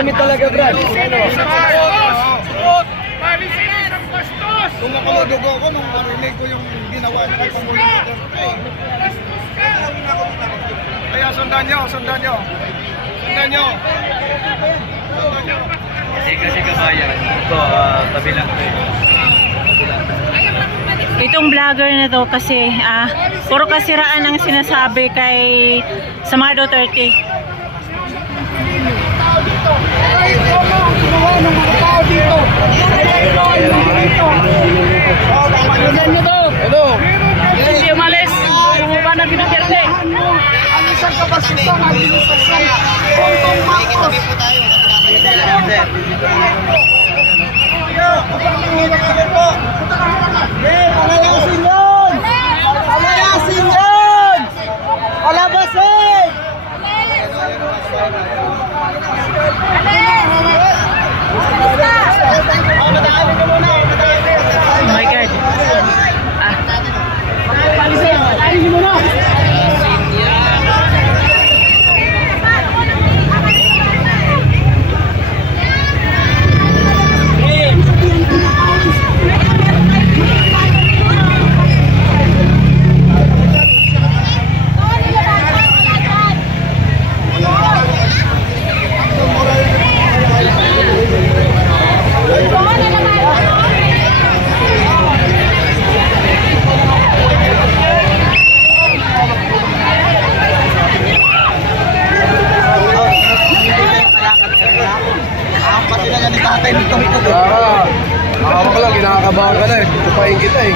Marami talaga, Brad. Malisin ang bastos! Kung ako madugo ako nung marinig ko yung ginawa niya kay Pangulong Duterte. Kaya sundan nyo. Sundan nyo. Kasi kabayan. Ito, tabi lang ito. Itong vlogger na to kasi puro kasiraan ang sinasabi sa mga Duterte. Hindi umalis! Bumaba na Duterte! Ang isang kapasitan ng administrasyon. Kung Marcos. Palayasin yun! Palayasin yun! Palabasin! Oh my God. Alisin mo na! Ako ka lang, kinakabahan ka na eh. Tupain kita eh.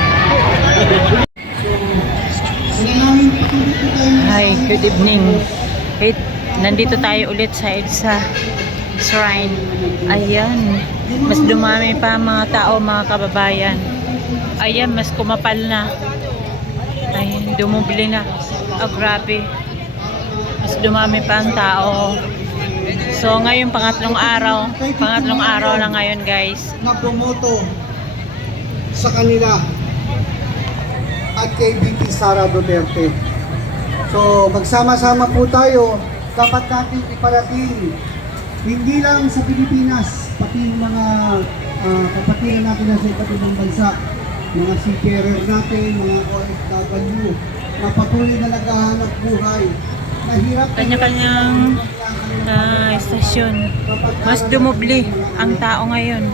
Hi, good evening. Nandito tayo ulit sa EDSA Shrine. Ayan, mas dumami pa mga tao, mga kababayan. Ayan, mas kumapal na. Ayan, dumubli na. Oh, grabe. Mas dumami pa ang tao. So ngayon pangatlong araw na ngayon, guys. Na promoto sa kanila at kay VP Sara Duterte. So magsama-sama po tayo, dapat natin iparating hindi lang sa Pilipinas, pati yung mga kapatiran natin na sa iba't ibang bansa, mga seafarer natin, mga OFW na patuloy na naghahanap buhay. Kanya-kanyang estasyon. Mas dumubli ang tao ngayon.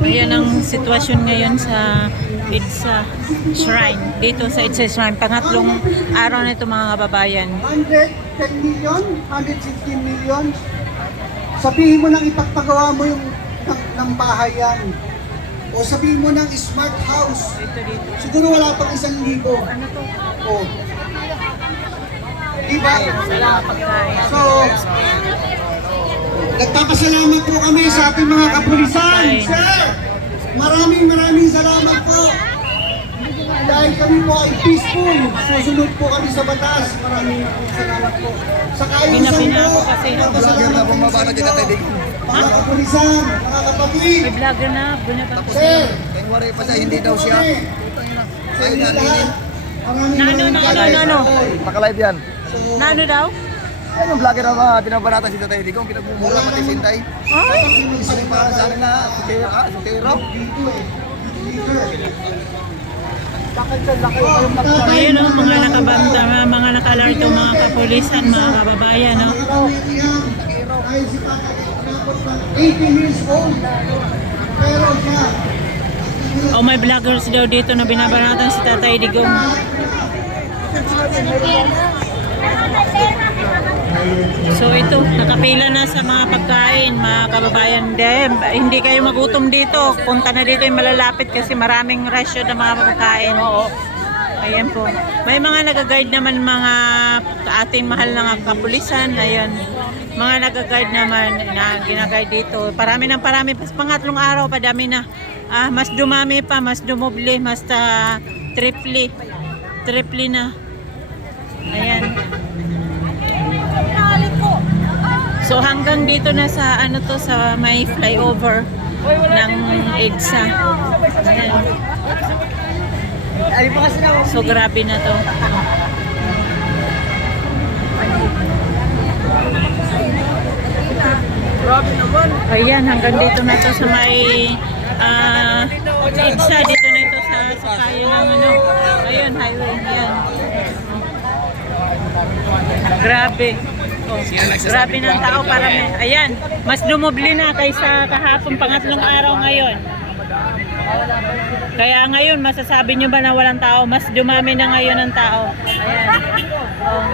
Ayan ang sitwasyon ngayon sa EDSA Shrine. Dito sa EDSA Shrine. Pangatlong araw na ito, mga kababayan. 110 million, 116 million. Sabihin mo nang ipagpagawa mo yung ng bahay yan. O sabihin mo ng smart house. Siguro wala pang 1,000. Ano to? O. Diba? So, nagpapasalamat po kami sa ating mga kapulisan. Sir, maraming salamat po. Dahil kami po ay peaceful, susunod po kami sa batas. Maraming salamat po. Sa kaayusan po, nagpapasalamat po sa inyo. Mga kapulisan, mga kapatid. May vlogger na. Bunaba ko. Sir, Wari pa siya, hindi daw siya. Nano? Naka-live yan. Nano daw? Ay, yung vlogger na binabanatan si Tatay Digong, pinagmumura pati Sintay. Ay! Sabi para sa akin na, sutero. Ayun o, mga nakabanda, mga nakalarto, mga kapulisan, mga kababayan, no? Ay, si Tatay 18 years old. Pero siya, O may vloggers daw dito na binabanatan si Tatay Digong. So ito, nakapila na sa mga pagkain, mga kababayan. Hindi kayo magutom dito. Punta na dito yung malalapit kasi maraming rasyo na mga pagkain. Ayan po. May mga nag-guide naman, mga ating mahal na kapulisan. Ayan. Mga nag-guide naman na ginaguide dito. Parami ng parami. Pas pangatlong araw, padami na. Mas dumami pa, mas dumubli, mas triple na. Ayan. So hanggang dito na sa ano to, sa may flyover ng EDSA. Ayan. So grabe na to. Grabe naman. Ayan, hanggang dito na to sa may EDSA. Dito na ito sa sakayan ng ano. Ayun, highway. Ayan. Grabe. Oh, grabe ng tao para may. Ayan, mas dumubli na kaysa kahapon, pangatlong araw ngayon. Kaya ngayon, masasabi nyo ba na walang tao? Mas dumami na ngayon ang tao. Ayan. Oh.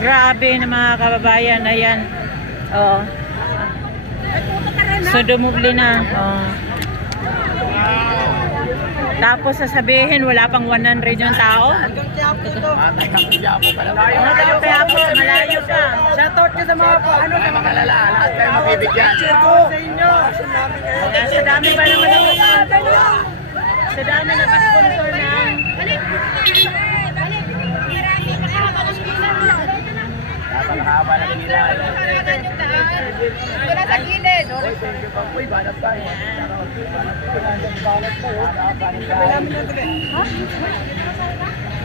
Grabe na mga kababayan. Ayan. Oh. So dumubli na. Oh. Tapos sasabihin wala pang 100 yung tao. Kaya po sa malayo pa. Shoutout ka sa mga paano sa mga lalaan. Lahat kayo mabibigyan. Sa inyo. Sa dami ba naman sa dami na pa-sponsor na. Napakahaba na nila. Ito na sa gilid. Uy, banat tayo.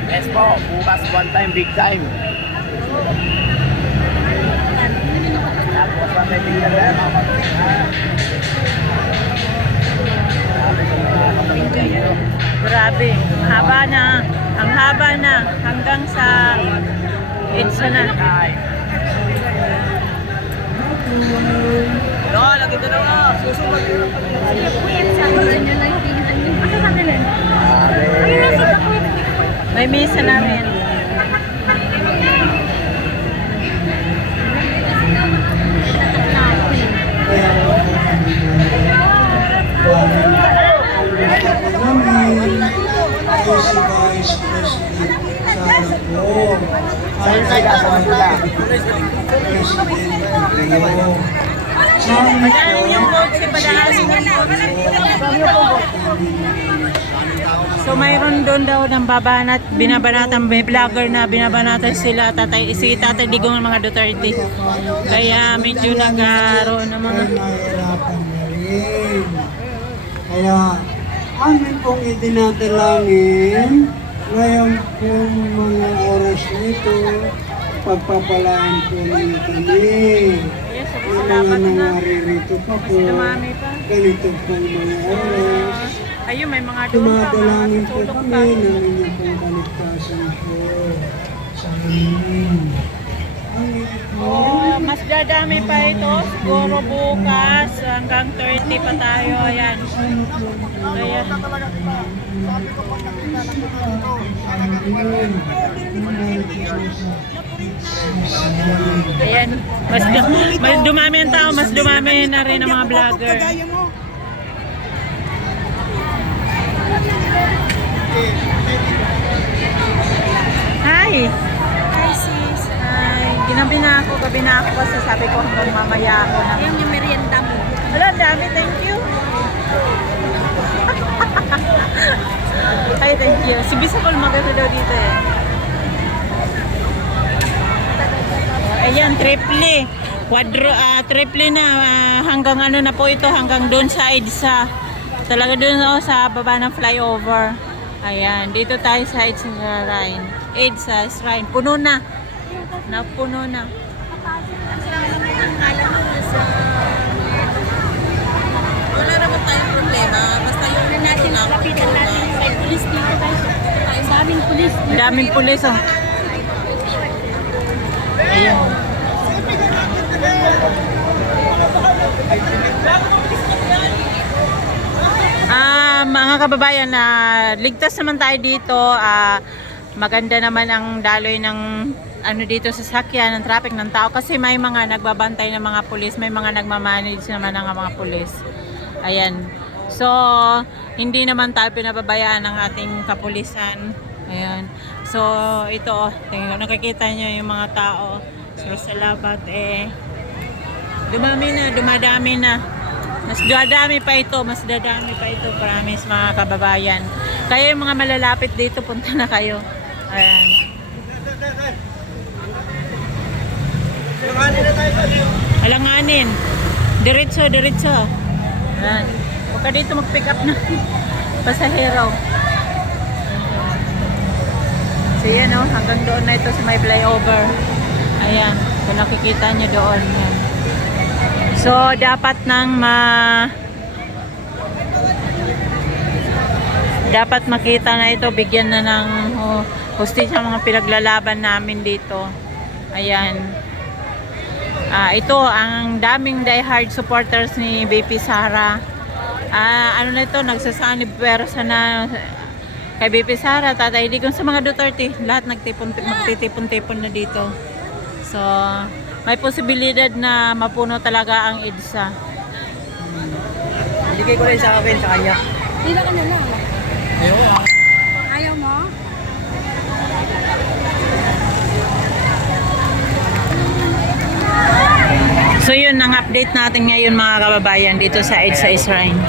Yes po, bukas one time, big time. Tapos one time, big time. Grabe, haba na. Ang haba na hanggang sa EDSA na. No, lagi ito na nga. Susunod yun. May misa namin. Padaanin yung kotse, padaanin yung kotse. So mayroon doon daw ng babanat, binabanatan, may vlogger na binabanatan sila, si Tatay Digong ng mga Duterte. Kaya medyo nagkaroon ng mga... Nahihirapan na rin. Kaya amin pong idinadalangin ngayon pong mga oras na ito, pagpapalaan po ninyo kami. Yung mga nangyari rito pa po, Dumami pa. ganito pong mga oras. Ayun, may mga doon pa, mga Dumadalangin po tutulog kami pa. na inyong pong kaligtasan po sa amin. Oh, mas dadami pa ito, siguro bukas, hanggang 30 pa tayo, ayan. Kaya, ayan, mas dumami ang tao, mas dumami na rin ang mga vlogger. Hi! Hi sis! Hi! Gabi na ako kasi sabi ko hanggang mamaya ako na. Ayan yung merienda mo. Wala, dami, thank you! Ay, thank you. Si Bisacol maganda daw dito eh. Ayan, triple. Triple na. Hanggang ano na po ito, hanggang doon sa EDSA. Talaga doon sa baba ng flyover. Ayan, dito tayo sa EDSA Shrine. Puno na. Napuno na. Wala naman tayong problema. Basta yung Natin, lapitan natin. May pulis dito guys. Daming pulis. Daming pulis oh. Ayan. Mga kababayan, ligtas naman tayo dito. Maganda naman ang daloy ng ano dito sa sakyan, ng traffic ng tao kasi may mga nagbabantay ng mga pulis, may mga nagmamanage naman ng mga pulis. Ayan. So, hindi naman tayo pinababayaan ng ating kapulisan. Ayan. So, ito, nakikita nyo yung mga tao. So, salamat dumadami na. Mas dadami pa ito, promise mga kababayan. Kaya yung mga malalapit dito, punta na kayo. Ayan. Alanganin. Diretso. Ayan. Huwag ka dito mag-pick up na pasahero. So yan o, hanggang doon na ito sa may flyover. Ayan, kung nakikita nyo doon. Yan. So, dapat dapat makita na ito, bigyan na ng hustisya mga pinaglalaban namin dito. Ayan. Ito, ang daming diehard supporters ni BP Sara. Ano na ito, nagsasanib pwersa na kay BP Sara, Tatay Digong, sa mga Duterte. Lahat magtitipon-tipon na dito. So, may posibilidad na mapuno talaga ang EDSA. Bigay ko rin sa akin, sa kanya. Dila ka na lang. Ayaw. Ayaw mo? So yun, ang update natin ngayon mga kababayan dito sa EDSA Shrine.